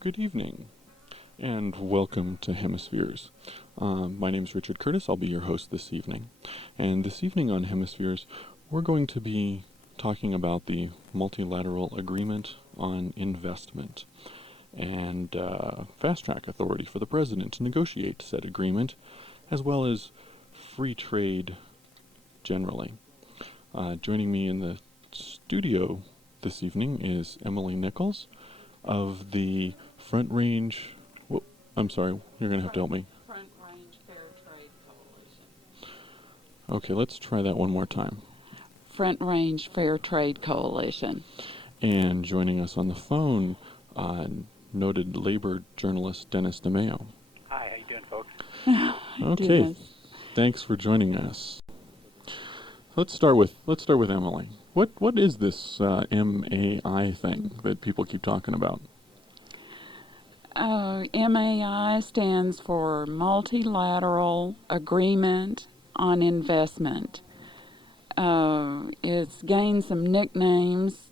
Good evening, and welcome to Hemispheres. My name is Richard Curtis. I'll be your host this evening. And this evening on Hemispheres, we're going to be talking about the Multilateral Agreement on Investment and fast track authority for the President to negotiate said agreement, as well as free trade generally. Joining me in the studio this evening is Emilie Nichols of the Front Range. Well, I'm sorry, you're going to have to help me. Front Range Fair Trade Coalition. Okay, let's try that one more time. Front Range Fair Trade Coalition. And joining us on the phone, noted labor journalist Dennis Demaio. Hi, how you doing, folks? Okay, Dennis. thanks for joining us. Let's start with Emilie. What is this MAI thing that people keep talking about? MAI stands for Multilateral Agreement on Investment. It's gained some nicknames.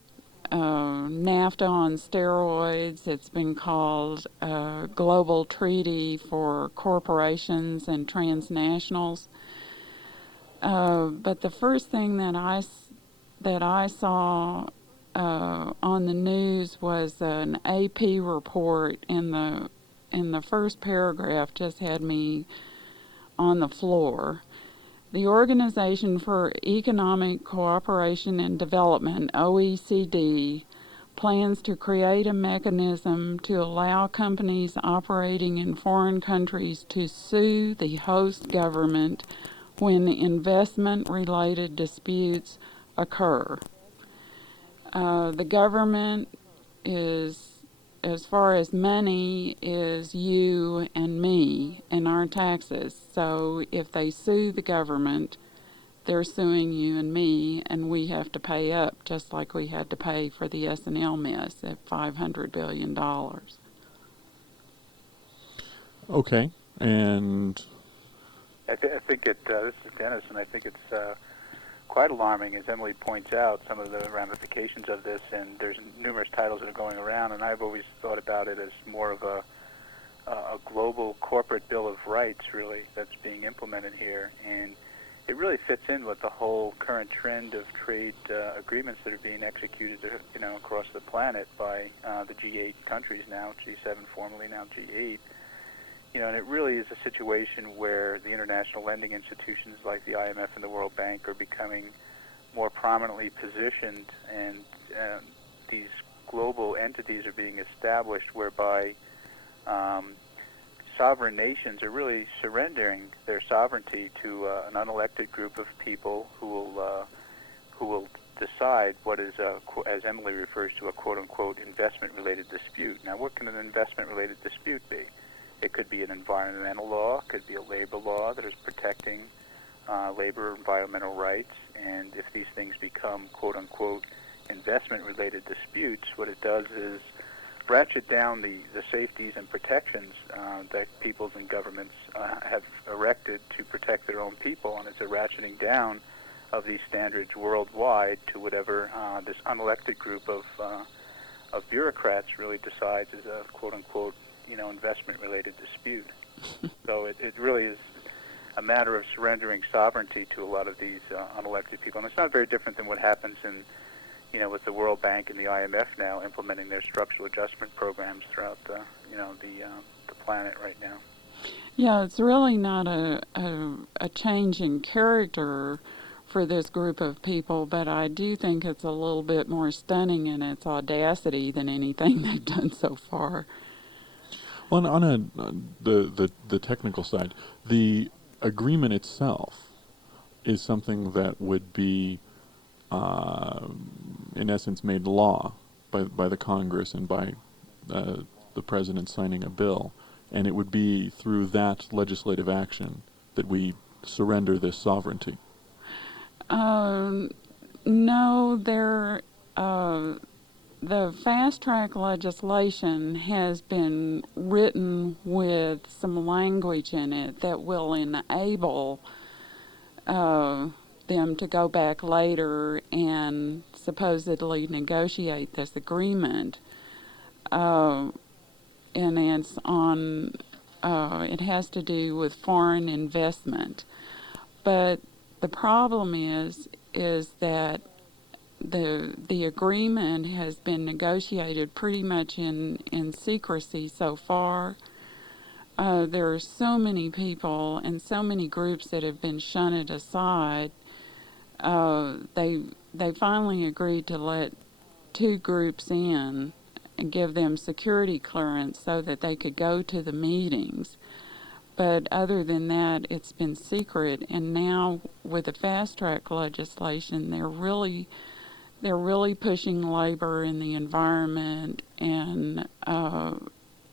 NAFTA on steroids. It's been called Global Treaty for Corporations and Transnationals. But the first thing that I saw on the news was an AP report in the first paragraph just had me on the floor. The Organization for Economic Cooperation and Development, OECD, plans to create a mechanism to allow companies operating in foreign countries to sue the host government when investment-related disputes occur. The government is, as far as money, is you and me and our taxes. So if they sue the government, they're suing you and me, and we have to pay up, just like we had to pay for the S&L mess at $500 billion. Okay, and I think this is Dennis, and I think it's quite alarming, as Emilie points out, some of the ramifications of this, and there's numerous titles that are going around, and I've always thought about it as more of a global corporate bill of rights, really, that's being implemented here, and it really fits in with the whole current trend of trade agreements that are being executed, across the planet by the G8 countries now, G7 formerly, now G8. And it really is a situation where the international lending institutions like the IMF and the World Bank are becoming more prominently positioned, and these global entities are being established whereby sovereign nations are really surrendering their sovereignty to an unelected group of people who will decide what is, as Emilie refers to, a quote-unquote investment-related dispute. Now, what can an investment-related dispute be? It could be an environmental law, it could be a labor law that is protecting labor and environmental rights, and if these things become quote-unquote investment-related disputes, what it does is ratchet down the safeties and protections that peoples and governments have erected to protect their own people, and it's a ratcheting down of these standards worldwide to whatever this unelected group of bureaucrats really decides is a quote-unquote investment-related dispute. So it really is a matter of surrendering sovereignty to a lot of these unelected people, and it's not very different than what happens in, with the World Bank and the IMF now implementing their structural adjustment programs throughout the planet right now. Yeah, it's really not a change in character for this group of people, but I do think it's a little bit more stunning in its audacity than anything they've done so far. well, on the technical side, the agreement itself is something that would be, in essence, made law by the Congress and by the President signing a bill, and it would be through that legislative action that we surrender this sovereignty. No, the fast-track legislation has been written with some language in it that will enable them to go back later and supposedly negotiate this agreement. and it's on. It has to do with foreign investment, but the problem is that the agreement has been negotiated pretty much in secrecy so far. There are so many people and so many groups that have been shunted aside. They finally agreed to let two groups in and give them security clearance so that they could go to the meetings. But other than that, it's been secret. And now with the fast track legislation, they're really pushing labor and the environment and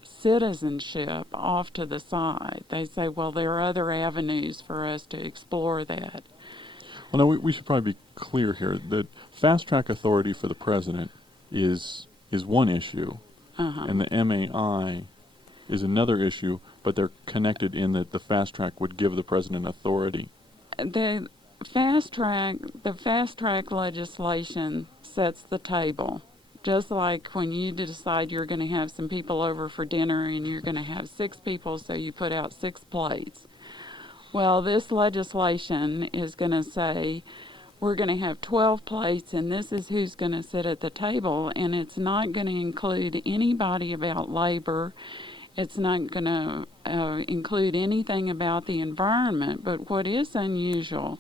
citizenship off to the side. They say, well, there are other avenues for us to explore that. Well, no, we should probably be clear here that fast track authority for the president is one issue, and the MAI is another issue, but they're connected in that the fast track would give the president authority. The fast track legislation sets the table. Just like when you decide you're going to have some people over for dinner and you're going to have 6 people, so you put out 6 plates. Well, this legislation is going to say we're going to have 12 plates and this is who's going to sit at the table, and it's not going to include anybody about labor. It's not going to include anything about the environment. But what is unusual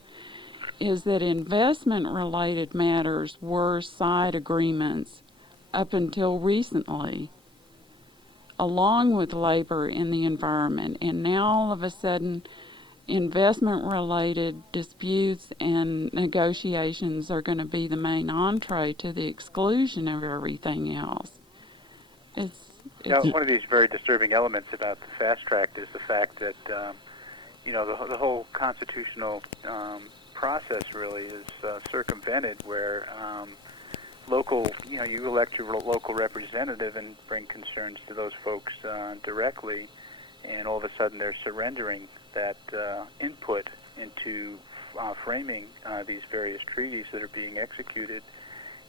is that investment-related matters were side agreements up until recently, along with labor and the environment. And now all of a sudden, investment-related disputes and negotiations are going to be the main entree to the exclusion of everything else. One of these very disturbing elements about the fast track is the fact that, the whole constitutional process really is circumvented, where you elect your local representative and bring concerns to those folks directly, and all of a sudden they're surrendering that input into framing these various treaties that are being executed.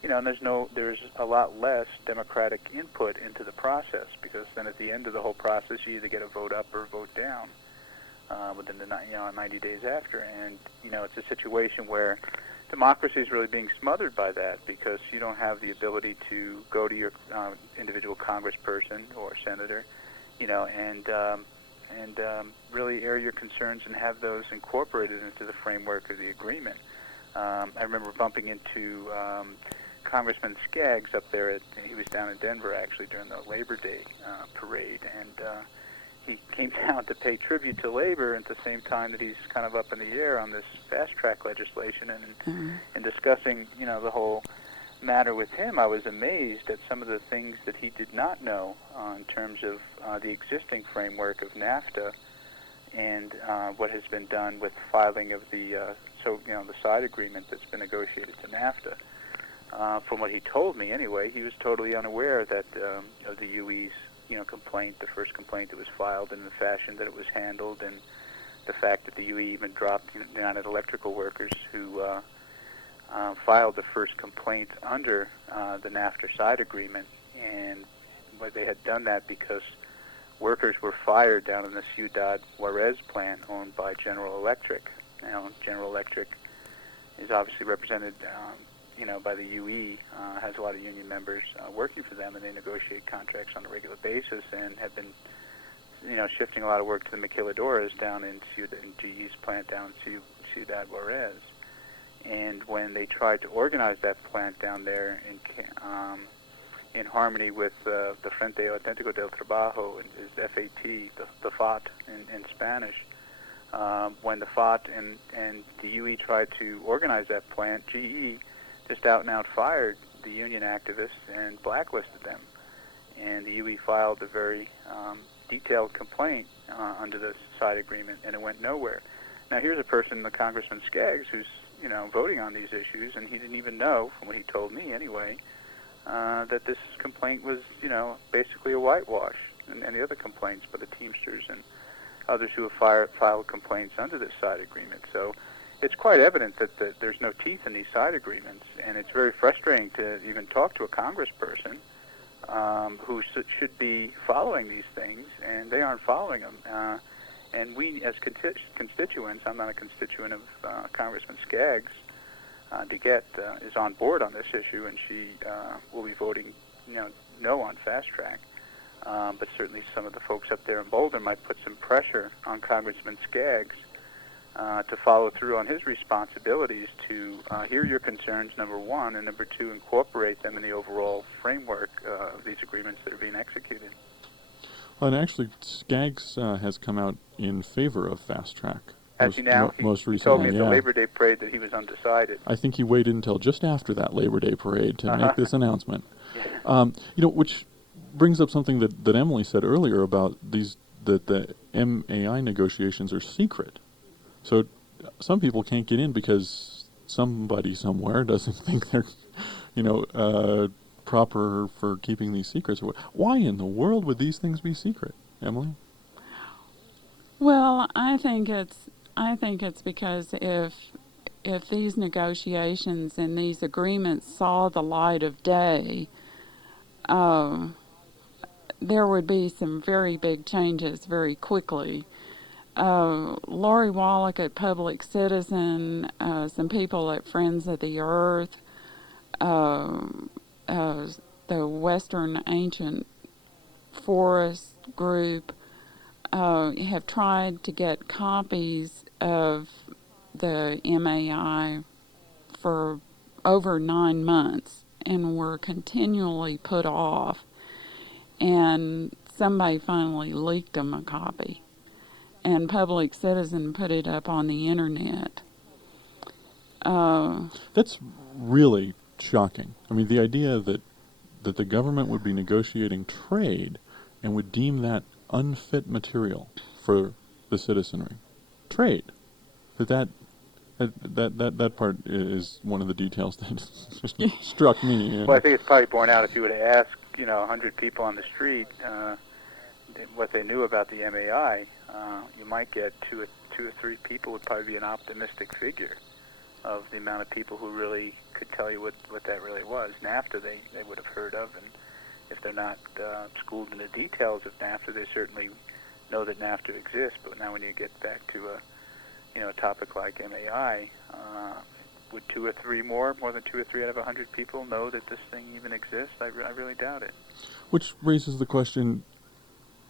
And there's a lot less democratic input into the process, because then at the end of the whole process you either get a vote up or a vote down within the 90 days after, and it's a situation where democracy is really being smothered by that, because you don't have the ability to go to your individual congressperson or senator, and really air your concerns and have those incorporated into the framework of the agreement. I remember bumping into Congressman Skaggs up there. He was down in Denver actually during the Labor Day parade, and he came down to pay tribute to labor at the same time that he's kind of up in the air on this fast track legislation, and discussing the whole matter with him. I was amazed at some of the things that he did not know in terms of the existing framework of NAFTA and what has been done with filing of the side agreement that's been negotiated to NAFTA. From what he told me, anyway, he was totally unaware that of the UE's complaint, the first complaint that was filed, and the fashion that it was handled, and the fact that the UE even dropped the United Electrical Workers, who filed the first complaint under the NAFTA side agreement, and they had done that because workers were fired down in the Ciudad Juarez plant owned by General Electric. Now, General Electric is obviously represented by the UE, has a lot of union members working for them, and they negotiate contracts on a regular basis, and have been, shifting a lot of work to the maquiladoras down in GE's plant down in Ciudad Juarez. And when they tried to organize that plant down there in harmony with the Frente Auténtico del Trabajo, is FAT, the FAT in Spanish, when the FAT and the UE tried to organize that plant, GE just out and out fired the union activists and blacklisted them. And the UE filed a very detailed complaint under the side agreement, and it went nowhere. Now here's a person, the Congressman Skaggs, who's voting on these issues, and he didn't even know, from what he told me anyway, that this complaint was basically a whitewash, and the other complaints by the Teamsters and others who have filed complaints under this side agreement. So it's quite evident that there's no teeth in these side agreements, and it's very frustrating to even talk to a congressperson who should be following these things, and they aren't following them. And we, as constituents, I'm not a constituent of Congressman Skaggs. DeGette is on board on this issue, and she will be voting, no on fast track. But certainly some of the folks up there in Boulder might put some pressure on Congressman Skaggs to follow through on his responsibilities to hear your concerns, number one, and number two, incorporate them in the overall framework of these agreements that are being executed. Well, and actually, Skaggs has come out in favor of fast track. Has he now? Most He told me recently, at the Labor Day parade that he was undecided. I think he waited until just after that Labor Day parade to make this announcement. Yeah. Which brings up something that Emilie said earlier about that the MAI negotiations are secret. So some people can't get in because somebody somewhere doesn't think they're, proper for keeping these secrets. Why in the world would these things be secret, Emilie? Well, I think it's because if these negotiations and these agreements saw the light of day, there would be some very big changes very quickly. Lori Wallach at Public Citizen, some people at Friends of the Earth, the Western Ancient Forest Group have tried to get copies of the MAI for over 9 months and were continually put off. And somebody finally leaked them a copy. And Public Citizen put it up on the internet. That's really shocking. I mean, the idea that the government would be negotiating trade and would deem that unfit material for the citizenry. Trade. That part is one of the details that just struck me. Well, I think it's probably borne out if you were to ask, 100 people on the street what they knew about the MAI. You might get two or three people would probably be an optimistic figure of the amount of people who really could tell you what that really was. NAFTA they would have heard of, and if they're not schooled in the details of NAFTA, they certainly know that NAFTA exists. But now when you get back to a topic like MAI, would more than 2 or 3 out of 100 people know that this thing even exists? I really doubt it. Which raises the question,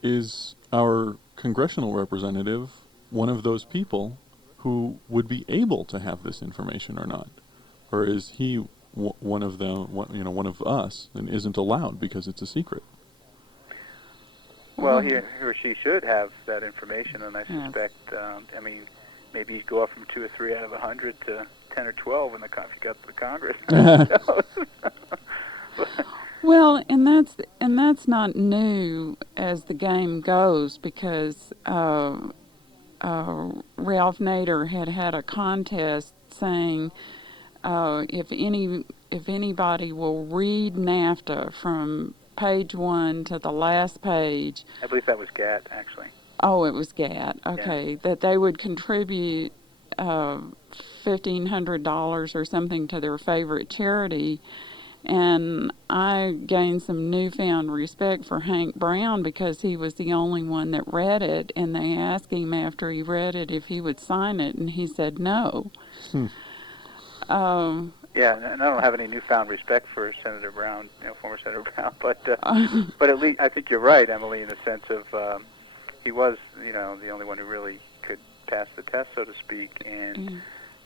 is our congressional representative one of those people who would be able to have this information or not? Or is he one of us and isn't allowed because it's a secret? Well, he or she should have that information, and I suspect, maybe he'd go up from 2 or 3 out of 100 to 10 or 12 if he got to the Congress. Well, and that's not new as the game goes, because Ralph Nader had a contest saying if anybody will read NAFTA from page 1 to the last page. I believe that was GATT, actually. Oh, it was GATT. Okay, yeah. That they would contribute $1,500 or something to their favorite charity. And I gained some newfound respect for Hank Brown because he was the only one that read it, and they asked him after he read it if he would sign it, and he said no. Yeah, and I don't have any newfound respect for Senator Brown, former Senator Brown, but at least I think you're right, Emilie, in the sense of he was, the only one who really could pass the test, so to speak, and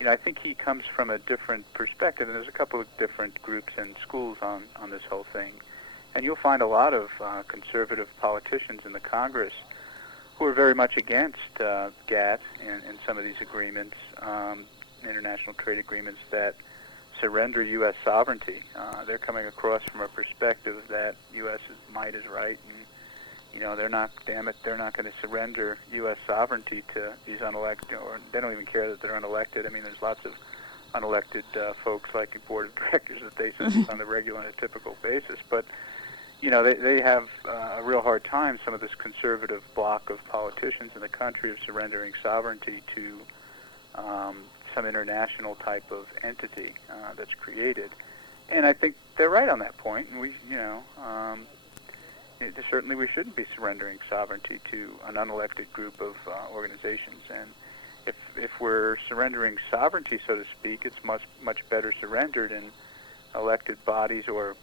I think he comes from a different perspective, and there's a couple of different groups and schools on this whole thing, and you'll find a lot of conservative politicians in the Congress who are very much against GATT and some of these agreements, international trade agreements that surrender U.S. sovereignty. They're coming across from a perspective that U.S. might is right, and they're not going to surrender U.S. sovereignty to these unelected, or they don't even care that they're unelected. I mean, there's lots of unelected folks like the board of directors that they send on a regular and a typical basis, but they have a real hard time, some of this conservative bloc of politicians in the country, of surrendering sovereignty to some international type of entity that's created. And I think they're right on that point. And certainly we shouldn't be surrendering sovereignty to an unelected group of organizations. And if we're surrendering sovereignty, so to speak, it's much better surrendered in elected bodies or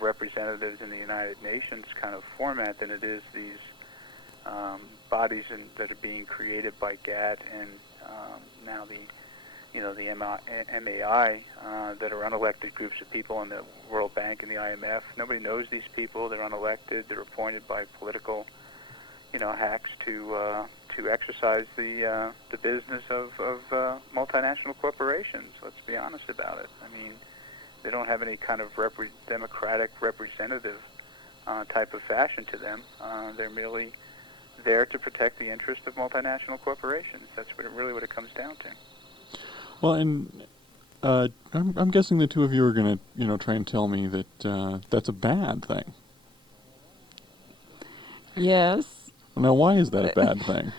representatives in the United Nations kind of format than it is these bodies that are being created by GATT and now the MAI that are unelected groups of people in the World Bank and the IMF. Nobody knows these people. They're unelected. They're appointed by political hacks to exercise the business of multinational corporations. Let's be honest about it. I mean, they don't have any kind of democratic representative type of fashion to them. They're merely there to protect the interest of multinational corporations. That's really what it comes down to. Well, and I'm guessing the two of you are going to, try and tell me that that's a bad thing. Yes. Now, why is that a bad thing?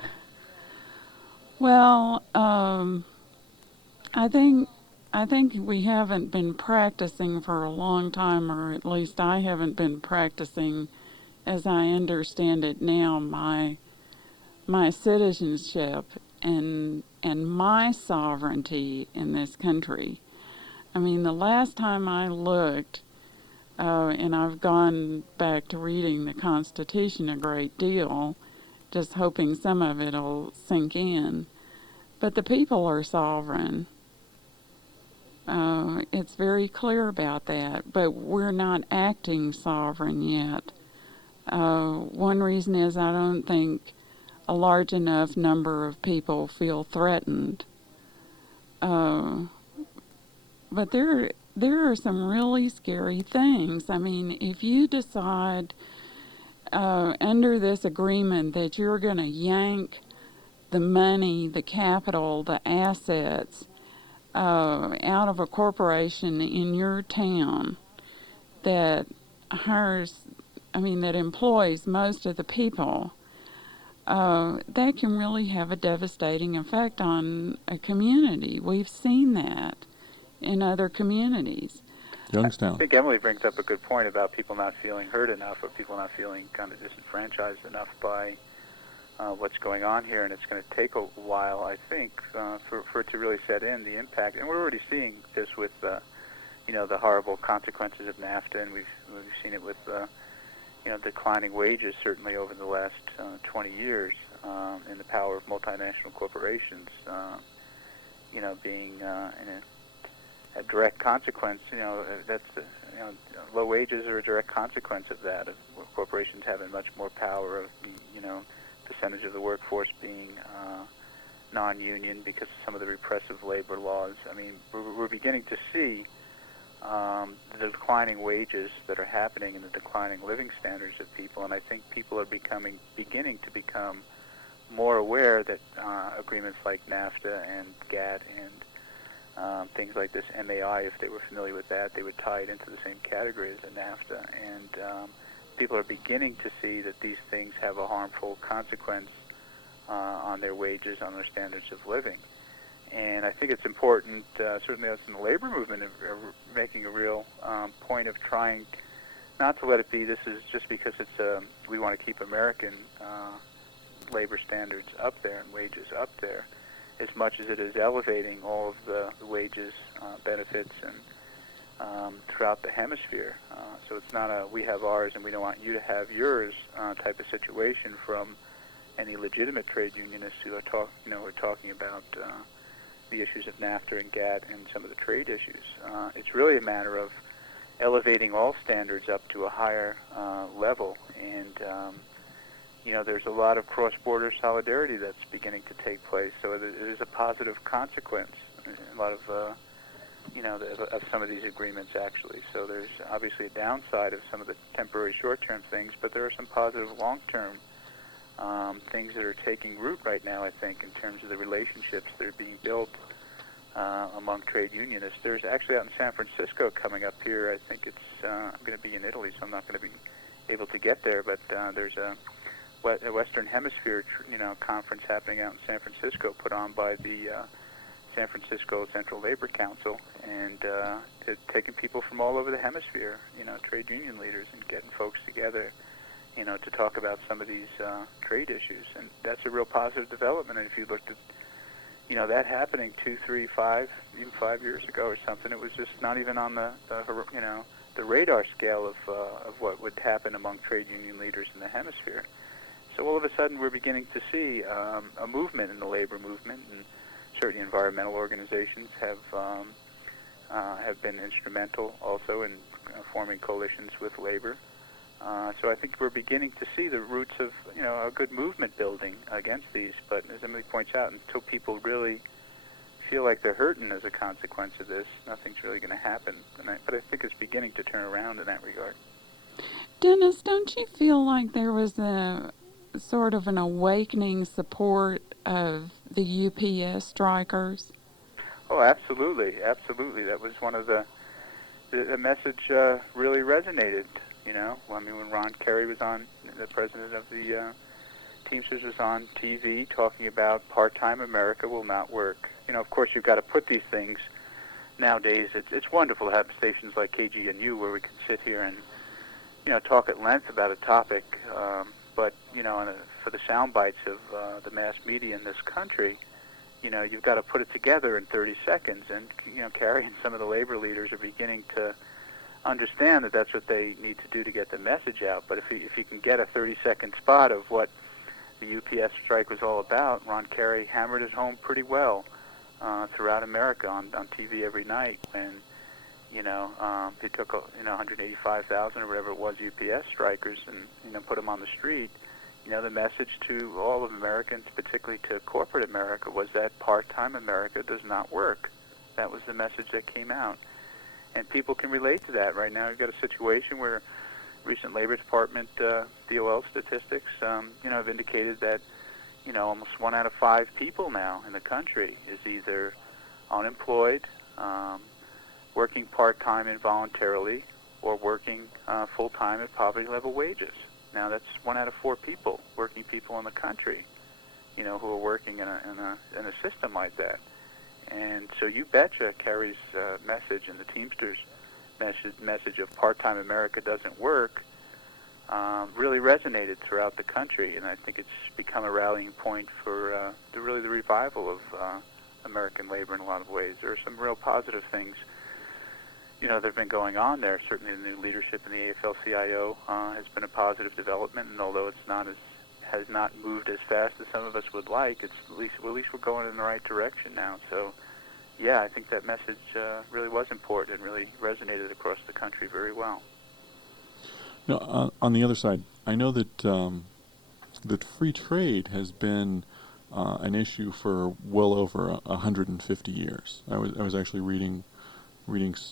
Well, I think we haven't been practicing for a long time, or at least I haven't been practicing, as I understand it now, my citizenship and my sovereignty in this country. I mean, the last time I looked, and I've gone back to reading the Constitution a great deal, just hoping some of it will sink in. But the people are sovereign. It's very clear about that, but we're not acting sovereign yet. One reason is I don't think a large enough number of people feel threatened. But there are some really scary things. I mean, if you decide under this agreement that you're going to yank the money, the capital, the assets out of a corporation in your town that that employs most of the people, that can really have a devastating effect on a community. We've seen that in other communities. Youngstown. I think Emilie brings up a good point about people not feeling heard enough, or people not feeling kind of disenfranchised enough by what's going on here, and it's going to take a while, I think, for it to really set in the impact. And we're already seeing this with, the horrible consequences of NAFTA, and we've seen it with, declining wages certainly over the last 20 years, and the power of multinational corporations, being a direct consequence. Low wages are a direct consequence of that, of corporations having much more power, of percentage of the workforce being non-union because of some of the repressive labor laws. I mean, we're beginning to see the declining wages that are happening and the declining living standards of people, and I think people are beginning to become more aware that agreements like NAFTA and GATT and things like this MAI, if they were familiar with that, they would tie it into the same category as a NAFTA, and people are beginning to see that these things have a harmful consequence on their wages, on their standards of living. And I think it's important, certainly us in the labor movement, of making a real point of trying not to let it be this is just because we want to keep American labor standards up there and wages up there, as much as it is elevating all of the wages, benefits, and throughout the hemisphere. So it's not we have ours and we don't want you to have yours type of situation from any legitimate trade unionists who are talking about the issues of NAFTA and GATT and some of the trade issues. It's really a matter of elevating all standards up to a higher level, and there's a lot of cross-border solidarity that's beginning to take place. So it is a positive consequence. A lot of of some of these agreements, actually. So there's obviously a downside of some of the temporary short-term things, but there are some positive long-term things that are taking root right now, I think, in terms of the relationships that are being built among trade unionists. There's actually out in San Francisco coming up here, I think I'm going to be in Italy, so I'm not going to be able to get there, but there's a Western Hemisphere conference happening out in San Francisco, put on by the San Francisco Central Labor Council, and they're taking people from all over the hemisphere, trade union leaders, and getting folks together to talk about some of these trade issues, and that's a real positive development. And if you looked at, that happening 2, 3, 5, even 5 years ago or something, it was just not even on the radar scale of what would happen among trade union leaders in the hemisphere. So all of a sudden, we're beginning to see a movement in the labor movement, and certainly environmental organizations have been instrumental also in forming coalitions with labor. So I think we're beginning to see the roots of a good movement building against these. But as Emilie points out, until people really feel like they're hurting as a consequence of this, nothing's really going to happen. But I think it's beginning to turn around in that regard. Dennis, don't you feel like there was a sort of an awakening support of the UPS strikers? Oh, absolutely, absolutely. That was one of the message really resonated. I mean, when Ron Kerry was on, the president of the Teamsters was on TV talking about part-time America will not work. Of course, you've got to put these things nowadays. It's wonderful to have stations like KGNU where we can sit here and talk at length about a topic. But for the sound bites of the mass media in this country, you've got to put it together in 30 seconds. And Kerry and some of the labor leaders are beginning to understand that that's what they need to do to get the message out. But if you can get a 30-second spot of what the UPS strike was all about, Ron Kerry hammered it home pretty well throughout America on TV every night. When he took 185,000 or whatever it was UPS strikers and put them on the street. The message to all of Americans, particularly to corporate America, was that part-time America does not work. That was the message that came out. And people can relate to that right now. You've got a situation where recent Labor Department DOL statistics, have indicated that, almost 1 out of 5 people now in the country is either unemployed, working part-time involuntarily, or working full-time at poverty-level wages. Now that's 1 out of 4 people, working people in the country, who are working in a system like that. And so you betcha Kerry's message and the Teamsters message of part-time America doesn't work really resonated throughout the country, and I think it's become a rallying point for the revival of American labor in a lot of ways. There are some real positive things that have been going on there. Certainly the new leadership in the AFL-CIO has been a positive development, and although has not moved as fast as some of us would like, at least we're going in the right direction now. So, yeah, I think that message really was important and really resonated across the country very well. Now, on the other side, I know that that free trade has been an issue for well over 150 years. I was actually reading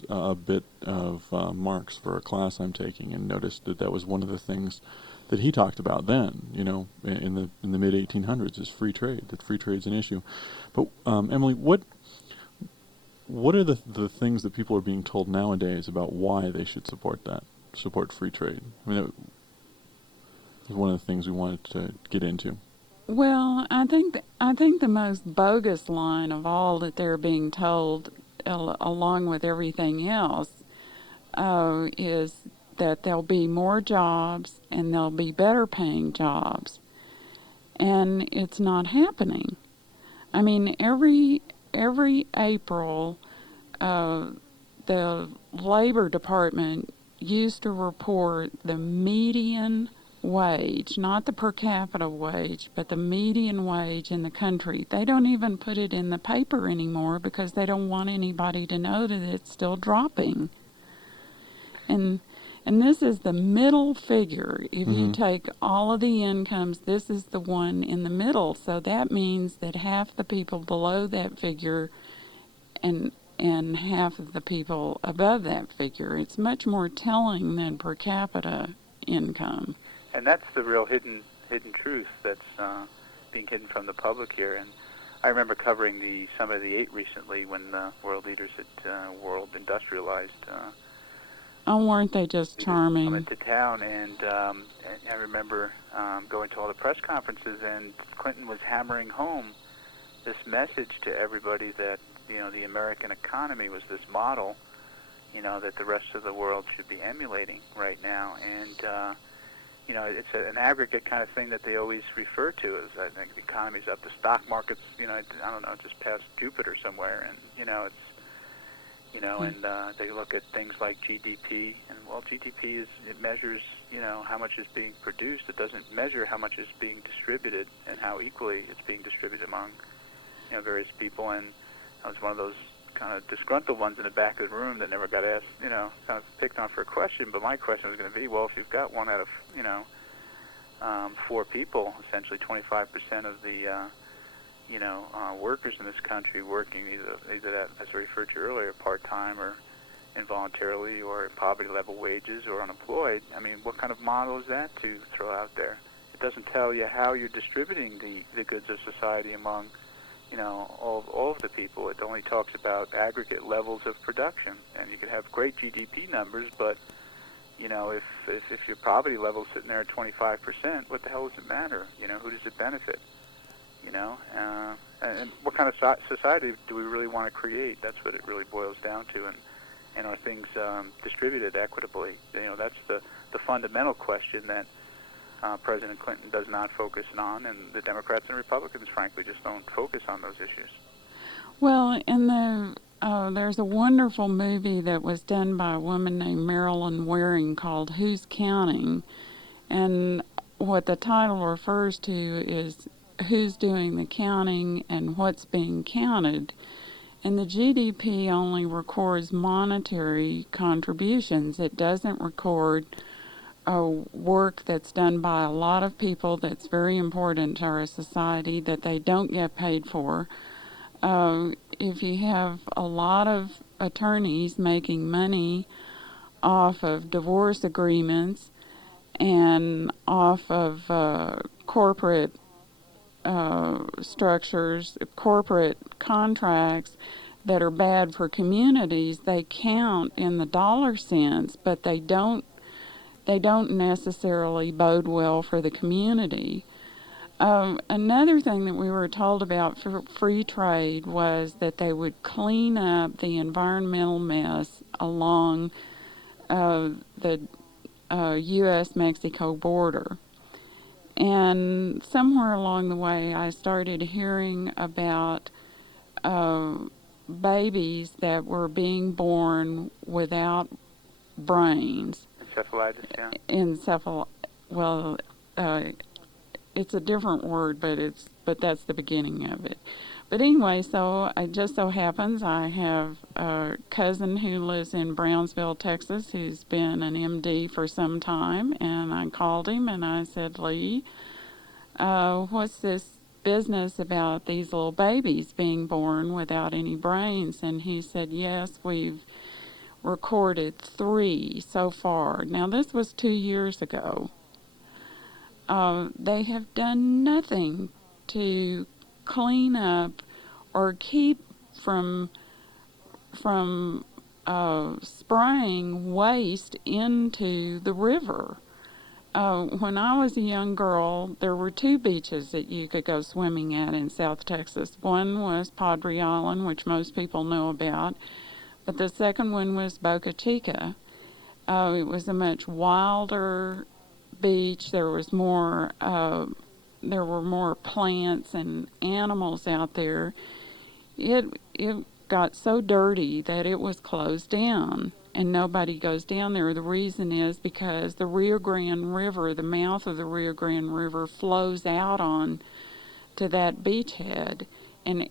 a bit of Marx for a class I'm taking, and noticed that was one of the things that he talked about then, in the mid 1800s, is free trade. That free trade's an issue. But Emilie, what are the things that people are being told nowadays about why they should support free trade? I mean, that was one of the things we wanted to get into. Well, I think the most bogus line of all that they're being told, along with everything else, is that there'll be more jobs and there'll be better paying jobs, and it's not happening. I mean, every April, the Labor Department used to report the median wage, not the per capita wage, but the median wage in the country. They don't even put it in the paper anymore because they don't want anybody to know that it's still dropping. And this is the middle figure. If you take all of the incomes, this is the one in the middle. So that means that half the people below that figure and half of the people above that figure. It's much more telling than per capita income. And that's the real hidden truth that's being hidden from the public here. And I remember covering the Summit of the Eight recently when world leaders had world industrialized. Oh, weren't they just charming? Come into town, and I remember going to all the press conferences, and Clinton was hammering home this message to everybody that the American economy was this model, that the rest of the world should be emulating right now. And it's an aggregate kind of thing that they always refer to as, I think, the economy's up, the stock market's, I don't know, just past Jupiter somewhere, and and they look at things like GDP, and well, GDP it measures, how much is being produced. It doesn't measure how much is being distributed and how equally it's being distributed among, various people. And I was one of those kind of disgruntled ones in the back of the room that never got asked, kind of picked on for a question. But my question was going to be, well, if you've got one out of, 4 people, essentially 25% of the workers in this country working either that, as I referred to earlier, part-time or involuntarily or at poverty-level wages or unemployed. I mean, what kind of model is that to throw out there? It doesn't tell you how you're distributing the goods of society among, all of the people. It only talks about aggregate levels of production. And you could have great GDP numbers, but, if your poverty level's sitting there at 25%, what the hell does it matter? Who does it benefit? And what kind of society do we really want to create? That's what it really boils down to. And are things distributed equitably? That's the fundamental question that President Clinton does not focus on, and the Democrats and Republicans, frankly, just don't focus on those issues. Well, there's a wonderful movie that was done by a woman named Marilyn Waring called Who's Counting? And what the title refers to is who's doing the counting and what's being counted. And the GDP only records monetary contributions. It doesn't record work that's done by a lot of people that's very important to our society that they don't get paid for. If you have a lot of attorneys making money off of divorce agreements and off of corporate structures, corporate contracts that are bad for communities, they count in the dollar cents, but they don't necessarily bode well for the community. Another thing that we were told about for free trade was that they would clean up the environmental mess along the U.S.-Mexico border. And somewhere along the way, I started hearing about babies that were being born without brains. Encephalitis, yeah. It's a different word, but that's the beginning of it. But anyway, so it just so happens I have a cousin who lives in Brownsville, Texas, who's been an MD for some time, and I called him and I said, Lee, what's this business about these little babies being born without any brains? And he said, yes, we've recorded 3 so far. Now, this was 2 years ago. They have done nothing to clean up or keep from spraying waste into the river. When I was a young girl, there were 2 beaches that you could go swimming at in South Texas. One was Padre Island, which most people know about, but the second one was Boca Chica. It was a much wilder beach. There was more. There were more plants and animals out there. It got so dirty that it was closed down, and nobody goes down there. The reason is because the Rio Grande River, the mouth of the Rio Grande River, flows out on to that beachhead, and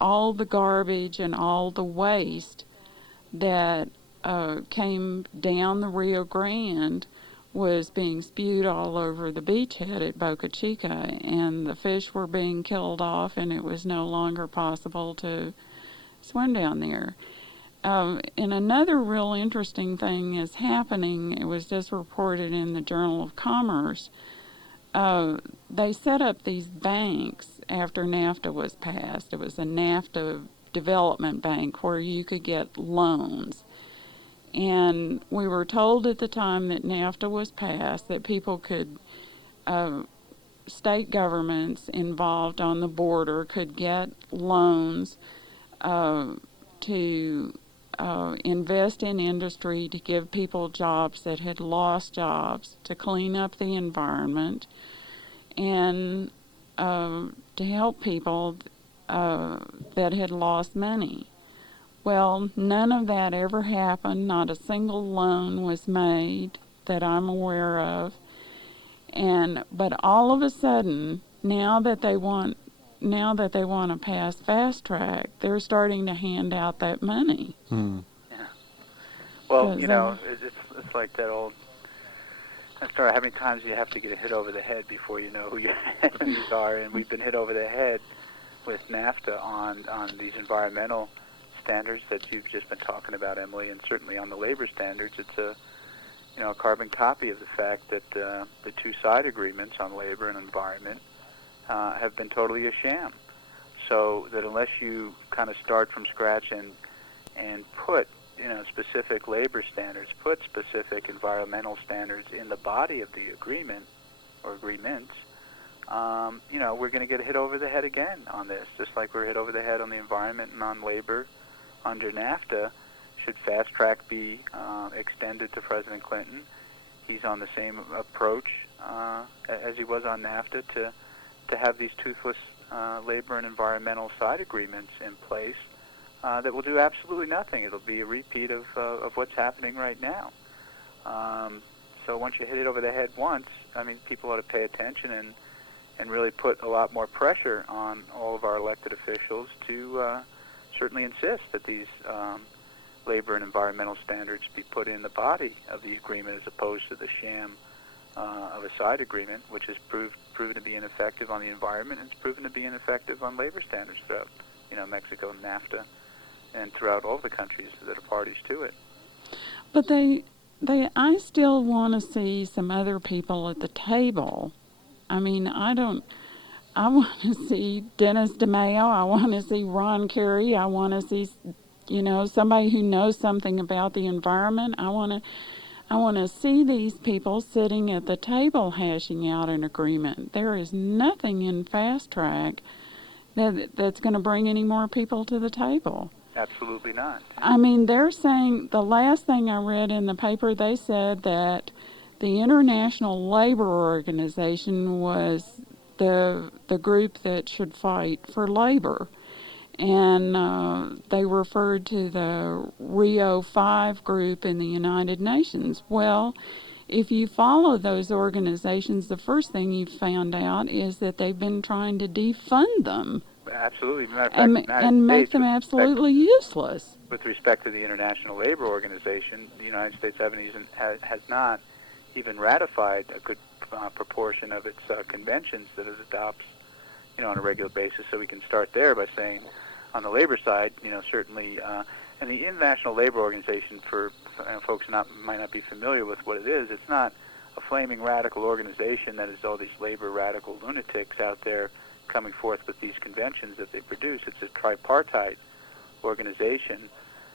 all the garbage and all the waste that came down the Rio Grande was being spewed all over the beachhead at Boca Chica, and the fish were being killed off, and it was no longer possible to swim down there. And another real interesting thing is happening. It was just reported in the Journal of Commerce. They set up these banks after NAFTA was passed. It was a NAFTA development bank where you could get loans. And we were told at the time that NAFTA was passed that people could, state governments involved on the border could get loans to invest in industry to give people jobs that had lost jobs, to clean up the environment, and to help people that had lost money. Well, none of that ever happened. Not a single loan was made that I'm aware of. But all of a sudden, now that they want to pass fast track, they're starting to hand out that money. Hmm. Yeah. Well, 'Cause, it's like that old story. How many times do you have to get hit over the head before you know who your enemies are? And we've been hit over the head with NAFTA on these environmental standards that you've just been talking about, Emily, and certainly on the labor standards. It's a carbon copy of the fact that the two-side agreements on labor and environment have been totally a sham. So that unless you kind of start from scratch and put specific labor standards, put specific environmental standards in the body of the agreement or agreements, we're going to get hit over the head again on this, just like we're hit over the head on the environment and on labor under NAFTA. Should fast track be extended to President Clinton, he's on the same approach as he was on NAFTA to have these toothless labor and environmental side agreements in place that will do absolutely nothing. It'll be a repeat of what's happening right now. So once you hit it over the head once, I mean, people ought to pay attention and really put a lot more pressure on all of our elected officials to certainly insist that these labor and environmental standards be put in the body of the agreement as opposed to the sham of a side agreement, which has proven to be ineffective on the environment, and it's proven to be ineffective on labor standards throughout Mexico and NAFTA and throughout all the countries that are parties to it. but I still want to see some other people at the table. I mean, I want to see Dennis Demaio. I want to see Ron Carey. I want to see, somebody who knows something about the environment. I want to see these people sitting at the table hashing out an agreement. There is nothing in fast track that's going to bring any more people to the table. Absolutely not. I mean, they're saying, the last thing I read in the paper, they said that the International Labor Organization was the group that should fight for labor. And they referred to the Rio 5 group in the United Nations. Well, if you follow those organizations, the first thing you found out is that they've been trying to defund them. Absolutely. Matter of fact, And make them absolutely useless. With respect to the International Labor Organization, the United States has not even ratified a good proportion of its conventions that it adopts, on a regular basis. So we can start there by saying, on the labor side, certainly, and the International Labor Organization, for folks might not be familiar with what it is, it's not a flaming radical organization that is all these labor radical lunatics out there coming forth with these conventions that they produce. It's a tripartite organization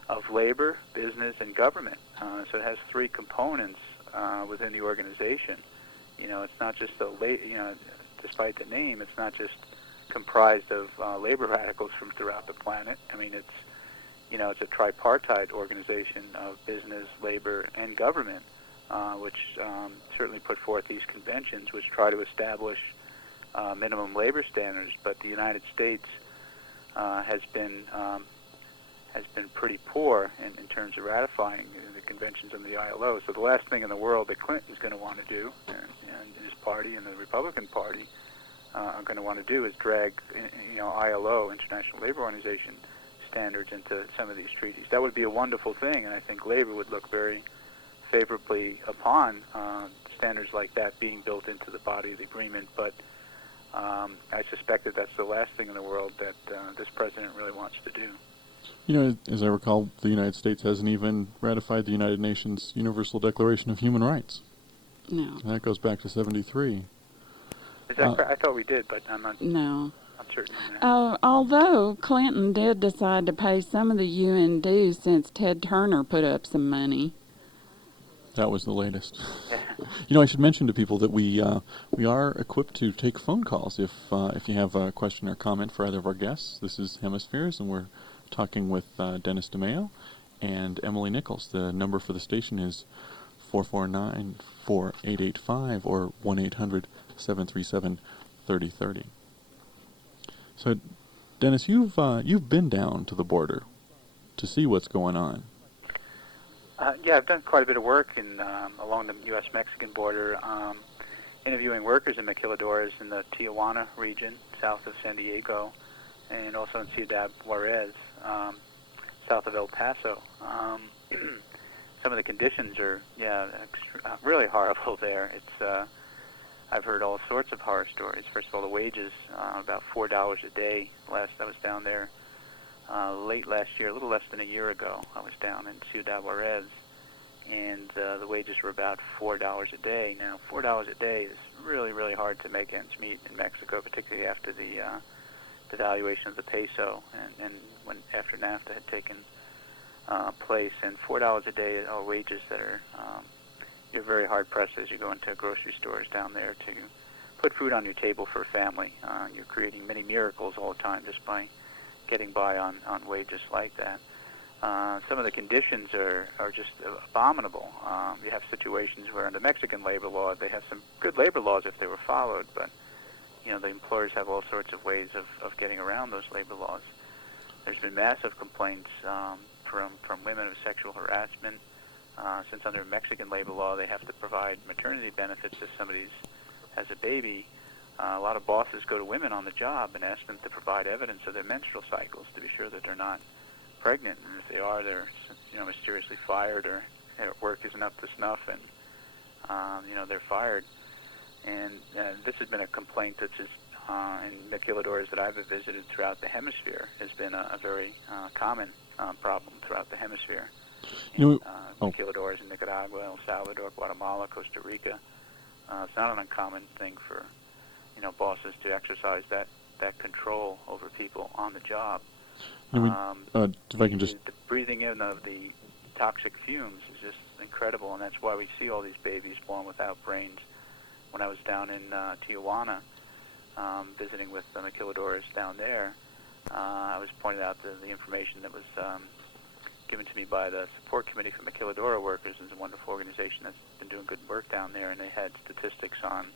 of labor, business, and government. So it has three components within the organization. It's not just despite the name, it's not just comprised of labor radicals from throughout the planet. I mean, it's a tripartite organization of business, labor, and government, which certainly put forth these conventions, which try to establish minimum labor standards. But the United States has been pretty poor in terms of ratifying the conventions under the ILO. So the last thing in the world that Clinton's going to want to do, and his party and the Republican Party are going to want to do, is drag ILO, International Labor Organization, standards into some of these treaties. That would be a wonderful thing, and I think labor would look very favorably upon standards like that being built into the body of the agreement. But I suspect that that's the last thing in the world that this president really wants to do. As I recall, the United States hasn't even ratified the United Nations Universal Declaration of Human Rights. No. And that goes back to 1973. Is that correct? I thought we did, but I'm not. No. I'm certain on that. Although Clinton did decide to pay some of the UN dues since Ted Turner put up some money. That was the latest. I should mention to people that we are equipped to take phone calls if you have a question or comment for either of our guests. This is Hemispheres, and we're talking with Dennis Demaio and Emilie Nichols. The number for the station is 449-4885 or 1-800-737-3030. So, Dennis, you've been down to the border to see what's going on. Yeah, I've done quite a bit of work along the U.S.-Mexican border, interviewing workers in maquiladoras in the Tijuana region, south of San Diego, and also in Ciudad Juarez, south of El Paso. Some of the conditions are, really horrible there. I've heard all sorts of horror stories. First of all, the wages, about $4 a day. Last I was down there late last year, a little less than a year ago, I was down in Ciudad Juarez, and the wages were about $4 a day. Now, $4 a day is really, really hard to make ends meet in Mexico, particularly after the devaluation of the peso and when after NAFTA had taken place. And $4 a day are wages that are you're very hard pressed as you go into grocery stores down there to put food on your table for a family. You're creating many miracles all the time just by getting by on wages like that. Some of the conditions are just abominable. You have situations where under Mexican labor law, they have some good labor laws if they were followed, but the employers have all sorts of ways of getting around those labor laws. There's been massive complaints from women of sexual harassment. Since under Mexican labor law, they have to provide maternity benefits if somebody has a baby. A lot of bosses go to women on the job and ask them to provide evidence of their menstrual cycles to be sure that they're not pregnant. And if they are, they're mysteriously fired, or their work isn't up to snuff, and they're fired. And this has been a complaint that's in maquiladoras that I've visited throughout the hemisphere. Has been a very common problem throughout the hemisphere. Maquiladoras in Nicaragua, El Salvador, Guatemala, Costa Rica. It's not an uncommon thing for bosses to exercise that control over people on the job. If I can just... The breathing in of the toxic fumes is just incredible, and that's why we see all these babies born without brains. When I was down in Tijuana, visiting with the maquiladoras down there, I was pointed out the information that was given to me by the Support Committee for Maquiladora Workers. It's a wonderful organization that's been doing good work down there, and they had statistics on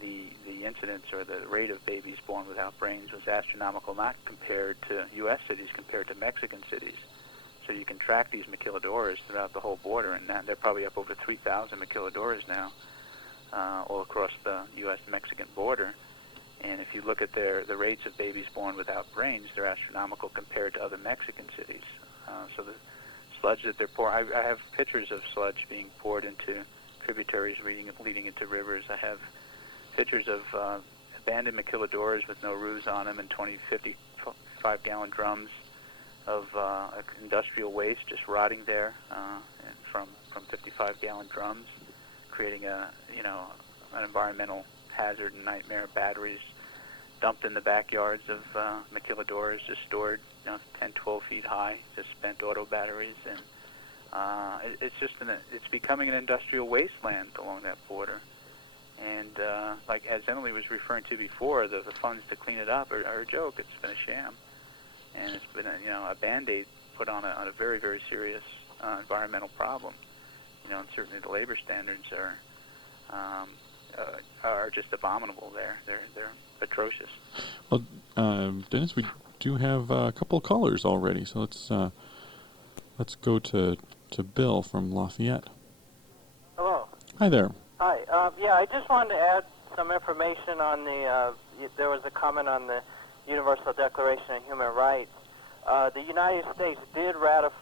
the incidence or the rate of babies born without brains was astronomical, not compared to U.S. cities, compared to Mexican cities. So you can track these maquiladoras throughout the whole border, and they're probably up over 3,000 maquiladoras now all across the U.S.-Mexican border. And if you look at the rates of babies born without brains, they're astronomical compared to other Mexican cities. So the sludge that they're pouring, I have pictures of sludge being poured into tributaries leading into rivers. I have pictures of abandoned maquiladoras with no roofs on them and 20, 55-gallon drums of industrial waste just rotting there and from 55-gallon drums, creating an environmental hazard and nightmare. Batteries dumped in the backyards of maquiladoras, just stored 10, 12 feet high, just spent auto batteries. And it's becoming an industrial wasteland along that border. And like as Emilie was referring to before, the funds to clean it up are a joke. It's been a sham, and it's been a Band-Aid put on a very, very serious environmental problem. And certainly the labor standards are just abominable there. They're atrocious. Well, Dennis, we do have a couple of callers already, so let's go to Bill from Lafayette. Hello. Hi there. Hi. I just wanted to add some information on there was a comment on the Universal Declaration of Human Rights. The United States did vote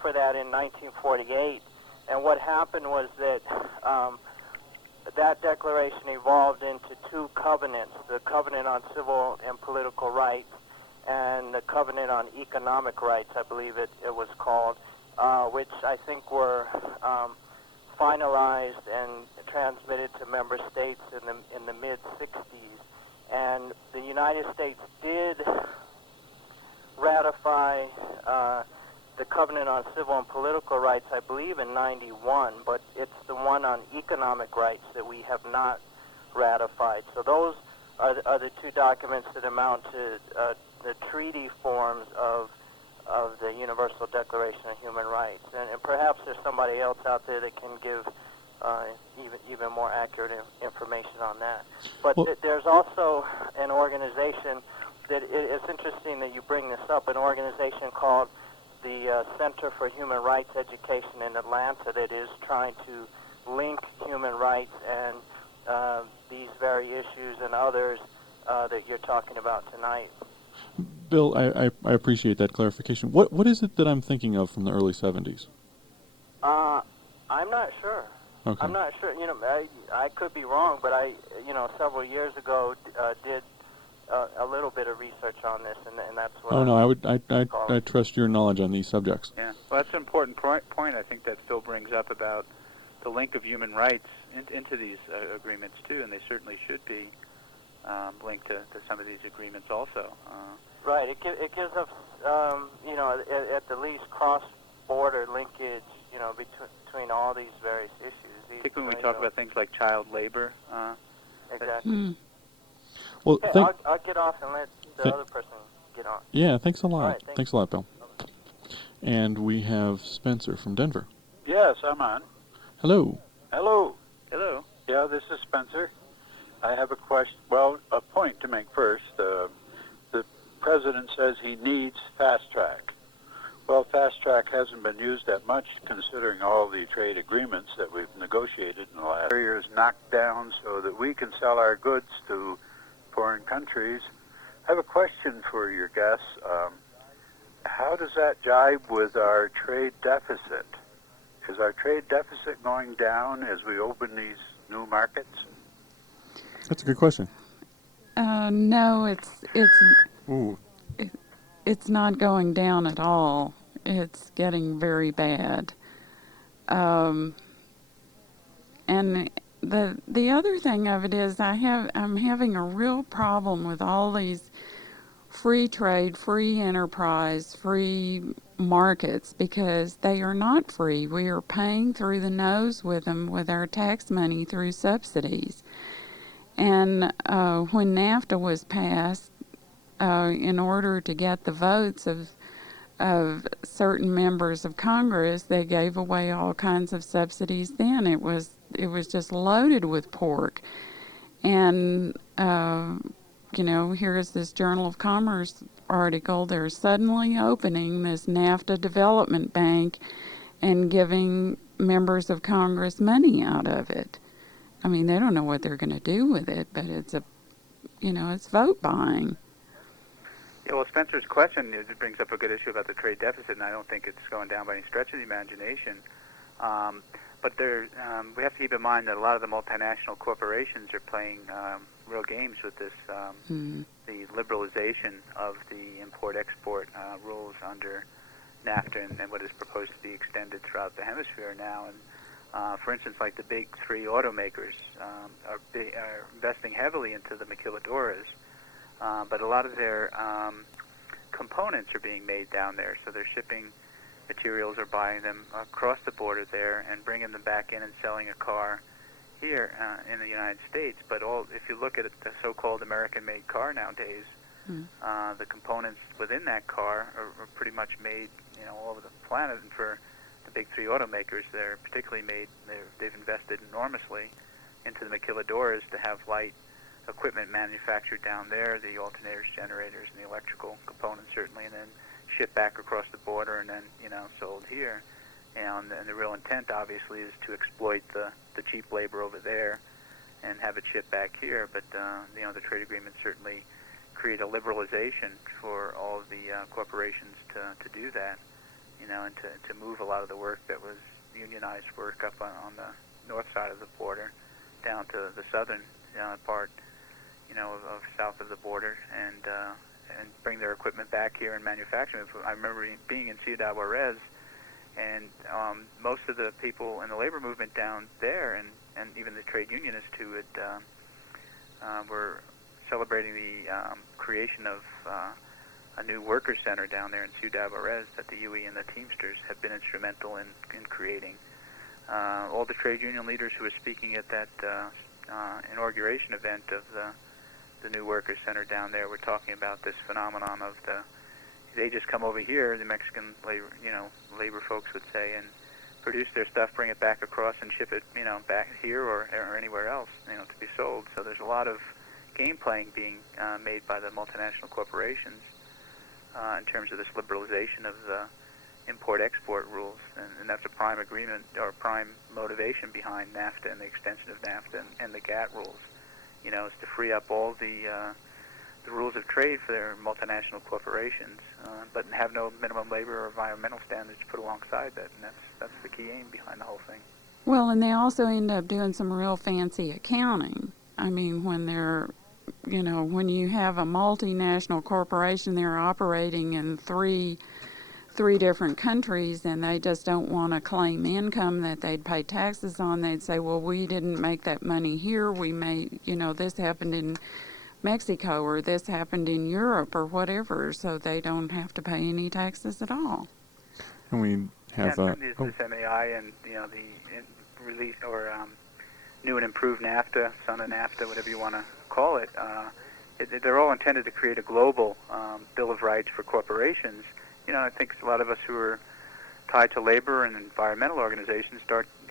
for that in 1948, and what happened was that that declaration evolved into two covenants: the Covenant on Civil and Political Rights and the Covenant on Economic Rights, I believe it was called, which I think were finalized and transmitted to member states in the mid-'60s. And the United States did ratify the Covenant on Civil and Political Rights, I believe, in '91, but it's the one on economic rights that we have not ratified. So those are the two documents that amount to the treaty forms of the Universal Declaration of Human Rights. And perhaps there's somebody else out there that can give even more accurate information on that. But there's also an organization that it's interesting that you bring this up, an organization called the Center for Human Rights Education in Atlanta that is trying to link human rights and these very issues and others that you're talking about tonight. Bill, I appreciate that clarification. What is it that I'm thinking of from the early 70s? I'm not sure. Okay. I'm not sure. I could be wrong, but I several years ago did a little bit of research on this, and that's what. Oh no, I trust your knowledge on these subjects. Yeah, well, that's an important point. I think that Phil brings up about the link of human rights into these agreements too, and they certainly should be linked to some of these agreements also. Right. It gives us, at the least, cross-border linkage, between all these various issues. Particularly when we talk about things like child labor. Exactly. Well, okay, I'll get off and let the other person get on. Yeah, thanks a lot. All right, thanks a lot, Bill. And we have Spencer from Denver. Yes, I'm on. Hello. Hello. Hello. Yeah, this is Spencer. I have a question. Well, a point to make first. The president says he needs fast track. Well, fast track hasn't been used that much, considering all the trade agreements that we've negotiated in the last years knocked down so that we can sell our goods to foreign countries. I have a question for your guests. How does that jibe with our trade deficit? Is our trade deficit going down as we open these new markets? That's a good question. No, Ooh. it's not going down at all. It's getting very bad. And the other thing of it is I'm having a real problem with all these free trade, free enterprise, free markets, because they are not free. We are paying through the nose with them with our tax money through subsidies. And when NAFTA was passed, in order to get the votes of certain members of Congress, they gave away all kinds of subsidies then. It was just loaded with pork. And, here's this Journal of Commerce article. They're suddenly opening this NAFTA Development Bank and giving members of Congress money out of it. I mean, they don't know what they're going to do with it, but it's it's vote buying. Yeah, well, Spencer's question brings up a good issue about the trade deficit, and I don't think it's going down by any stretch of the imagination. But we have to keep in mind that a lot of the multinational corporations are playing real games with this, the liberalization of the import-export rules under NAFTA and what is proposed to be extended throughout the hemisphere now. And for instance, like the big three automakers are investing heavily into the maquiladoras, but a lot of their components are being made down there, so they're shipping materials or buying them across the border there and bringing them back in and selling a car here in the United States. But if you look at the so-called American-made car nowadays, the components within that car are pretty much made all over the planet. And for the big three automakers, they're particularly made. They've invested enormously into the maquiladoras to have light equipment manufactured down there, the alternators, generators, and the electrical components certainly, and then shipped back across the border and then sold here. And the real intent obviously is to exploit the cheap labor over there and have it shipped back here. But the trade agreements certainly create a liberalization for all of the corporations to do that, and to move a lot of the work that was unionized work up on the north side of the border down to the southern part, of south of the border, and bring their equipment back here and manufacture it. I remember being in Ciudad Juarez, and most of the people in the labor movement down there, and even the trade unionists who were celebrating the creation of a new worker center down there in Ciudad Juarez that the UE and the Teamsters have been instrumental in creating. All the trade union leaders who were speaking at that inauguration event of the the new worker center down there, were talking about this phenomenon of they just come over here, the Mexican labor folks would say, and produce their stuff, bring it back across, and ship it, back here or anywhere else, to be sold. So there's a lot of game playing being made by the multinational corporations in terms of this liberalization of the import-export rules, and that's a prime agreement or prime motivation behind NAFTA and the extension of NAFTA and the GATT rules. Is to free up all the rules of trade for their multinational corporations, but have no minimum labor or environmental standards put alongside that, and that's the key aim behind the whole thing. Well, and they also end up doing some real fancy accounting. I mean, when when you have a multinational corporation, they're operating in three different countries, and they just don't want to claim income that they'd pay taxes on. They'd say, well, we didn't make that money here. We made, this happened in Mexico, or this happened in Europe, or whatever, so they don't have to pay any taxes at all. And we have this MAI and the release or new and improved NAFTA, son of NAFTA, whatever you want to call it. They're all intended to create a global Bill of Rights for corporations. I think a lot of us who are tied to labor and environmental organizations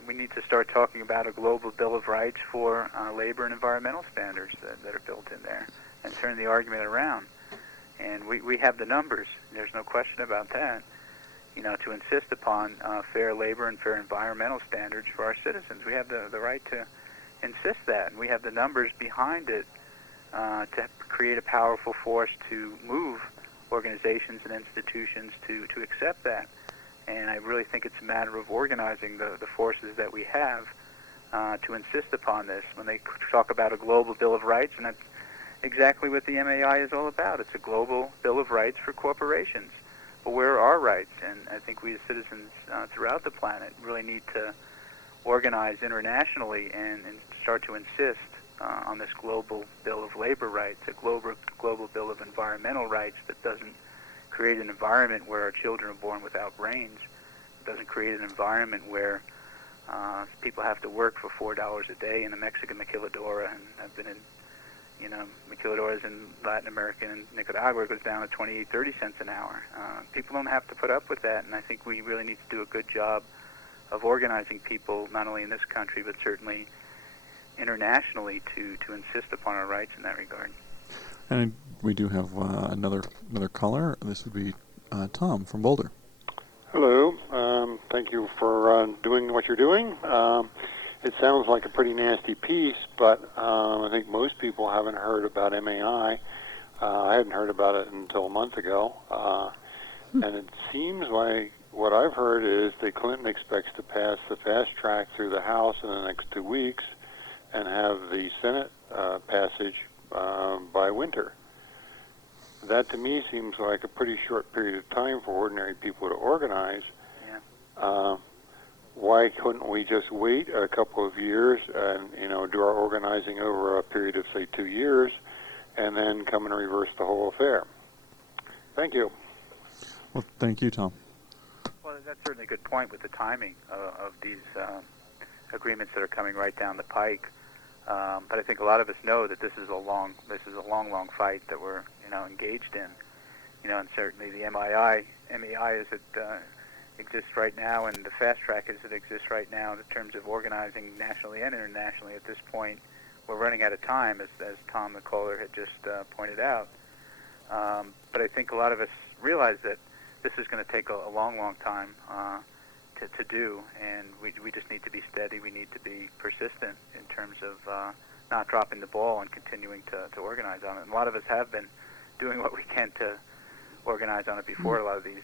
we need to start talking about a global Bill of Rights for labor and environmental standards that are built in there, and turn the argument around. And we have the numbers. There's no question about that. To insist upon fair labor and fair environmental standards for our citizens. We have the right to insist that, and we have the numbers behind it to create a powerful force to move organizations and institutions to accept that. And I really think it's a matter of organizing the forces that we have to insist upon this. When they talk about a global Bill of Rights, and that's exactly what the MAI is all about. It's a global Bill of Rights for corporations. But where are our rights? And I think we as citizens throughout the planet really need to organize internationally and start to insist on this global Bill of Labor Rights, a global Bill of Environmental Rights that doesn't create an environment where our children are born without brains. It doesn't create an environment where people have to work for $4 a day in a Mexican maquiladora, and I've been in maquiladoras in Latin America and Nicaragua. It goes down to 28, 30 cents an hour. People don't have to put up with that, and I think we really need to do a good job of organizing people, not only in this country, but certainly internationally, to insist upon our rights in that regard. And we do have another caller. This would be Tom from Boulder. Hello. Thank you for doing what you're doing. It sounds like a pretty nasty piece, but I think most people haven't heard about MAI. I hadn't heard about it until a month ago. And it seems like what I've heard is that Clinton expects to pass the fast track through the House in the next 2 weeks and have the Senate passage by winter. That to me seems like a pretty short period of time for ordinary people to organize. Yeah. Why couldn't we just wait a couple of years and do our organizing over a period of say 2 years, and then come and reverse the whole affair? Thank you. Well, thank you, Tom. Well, that's certainly a good point with the timing of these agreements that are coming right down the pike. But I think a lot of us know that this is a long long fight that we're engaged in. And certainly the MAI as it exists right now, and the fast track as it exists right now in terms of organizing nationally and internationally. At this point, we're running out of time, as Tom, the caller, had just pointed out. But I think a lot of us realize that this is going to take a long time to do, and we just need to be steady. We need to be persistent in terms of not dropping the ball and continuing to organize on it. And a lot of us have been doing what we can to organize on it before. A lot of these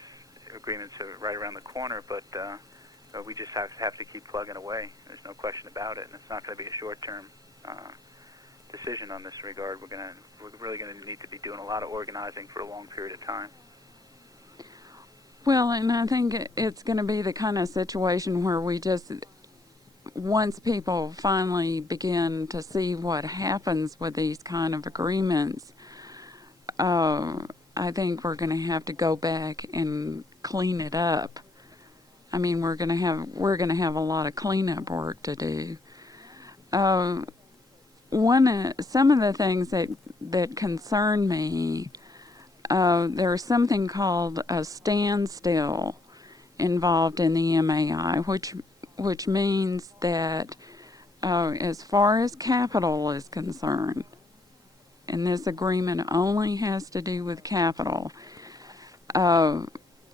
agreements are right around the corner, but we just have to keep plugging away. There's no question about it, and it's not going to be a short-term decision on this regard. We're really going to need to be doing a lot of organizing for a long period of time. Well, and I think it's going to be the kind of situation where we just, once people finally begin to see what happens with these kind of agreements, I think we're going to have to go back and clean it up. I mean, we're going to have a lot of cleanup work to do. Some of the things that concern me. There's something called a standstill involved in the MAI, which means that as far as capital is concerned, and this agreement only has to do with capital,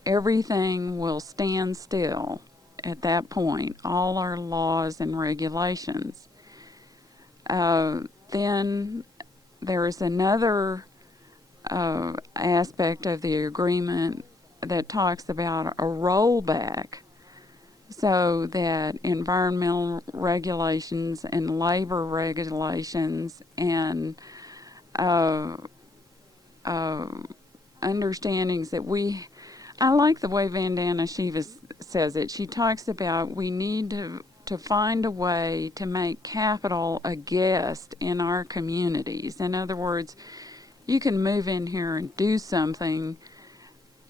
everything will stand still at that point, all our laws and regulations. Then there is another aspect of the agreement that talks about a rollback, so that environmental regulations and labor regulations and understandings that I like the way Vandana Shiva says it. She talks about we need to find a way to make capital a guest in our communities. In other words, you can move in here and do something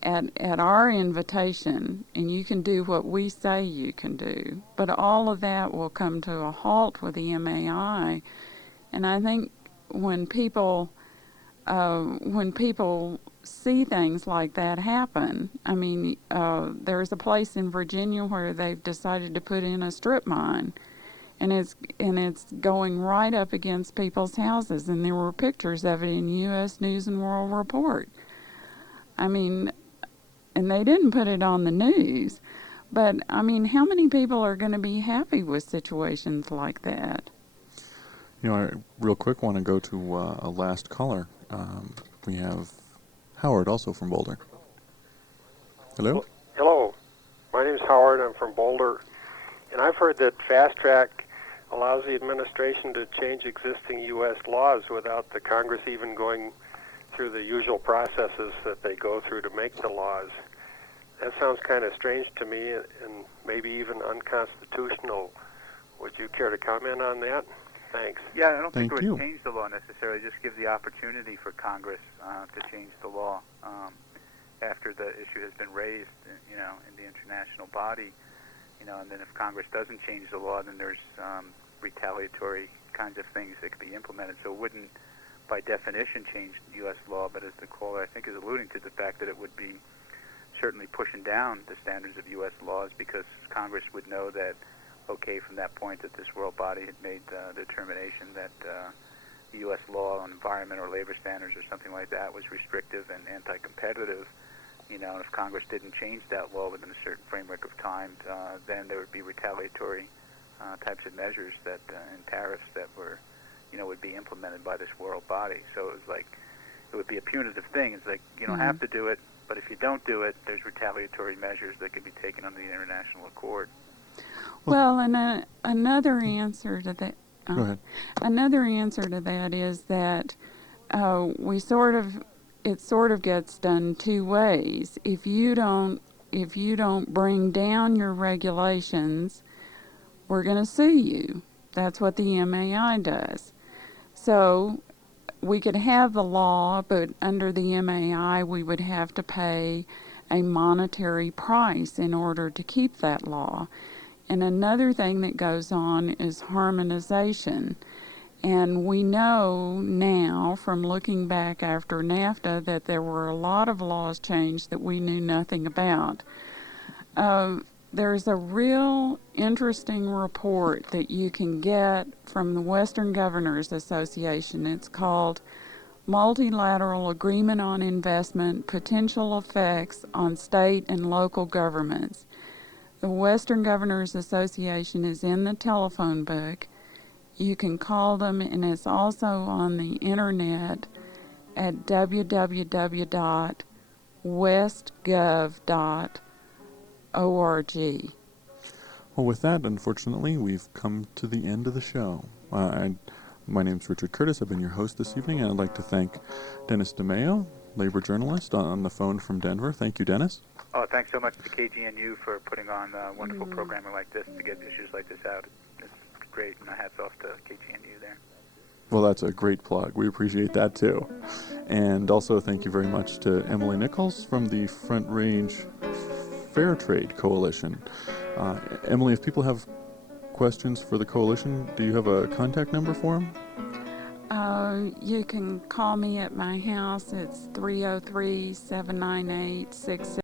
at our invitation, and you can do what we say you can do. But all of that will come to a halt with the MAI. And I think when people see things like that happen, I mean, there's a place in Virginia where they've decided to put in a strip mine, and it's going right up against people's houses, and there were pictures of it in U.S. News and World Report. I mean, and they didn't put it on the news, but I mean, how many people are going to be happy with situations like that? You know, I real quick want to go to a last caller. We have Howard, also from Boulder. Hello? Hello. My name is Howard. I'm from Boulder. And I've heard that fast track allows the administration to change existing U.S. laws without the Congress even going through the usual processes that they go through to make the laws. That sounds kind of strange to me and maybe even unconstitutional. Would you care to comment on that? Thanks. Yeah, I don't think Thank it would you. change the law necessarily, just give the opportunity for Congress to change the law after the issue has been raised, in the international body, and then if Congress doesn't change the law, then there's retaliatory kinds of things that could be implemented. So it wouldn't, by definition, change U.S. law, but as the caller, I think, is alluding to, the fact that it would be certainly pushing down the standards of U.S. laws, because Congress would know that, okay, from that point that this world body had made the determination that the U.S. law on environment or labor standards or something like that was restrictive and anti-competitive, and if Congress didn't change that law within a certain framework of time, then there would be retaliatory types of measures that and tariffs that were, would be implemented by this world body. So it was like, it would be a punitive thing. It's like, you don't have to do it, but if you don't do it, there's retaliatory measures that can be taken under the international accord. Well, and another answer to that. Go ahead. Another answer to that is that it sort of gets done two ways. If you don't bring down your regulations, we're going to sue you. That's what the MAI does. So we could have the law, but under the MAI we would have to pay a monetary price in order to keep that law. And another thing that goes on is harmonization. And we know now from looking back after NAFTA that there were a lot of laws changed that we knew nothing about. There's a real interesting report that you can get from the Western Governors Association. It's called Multilateral Agreement on Investment, Potential Effects on State and Local Governments. The Western Governors Association is in the telephone book. You can call them, and it's also on the internet at www.westgov.org. Well, with that, unfortunately, we've come to the end of the show. My name's Richard Curtis. I've been your host this evening, and I'd like to thank Dennis Demaio, labor journalist, on the phone from Denver. Thank you, Dennis. Oh, thanks so much to KGNU for putting on wonderful programming like this to get issues like this out. It's great, and hats off to KGNU there. Well, that's a great plug. We appreciate that, too. And also thank you very much to Emilie Nichols from the Front Range Fair Trade Coalition. Emilie, if people have questions for the coalition, do you have a contact number for them? You can call me at my house. It's 303-798-66.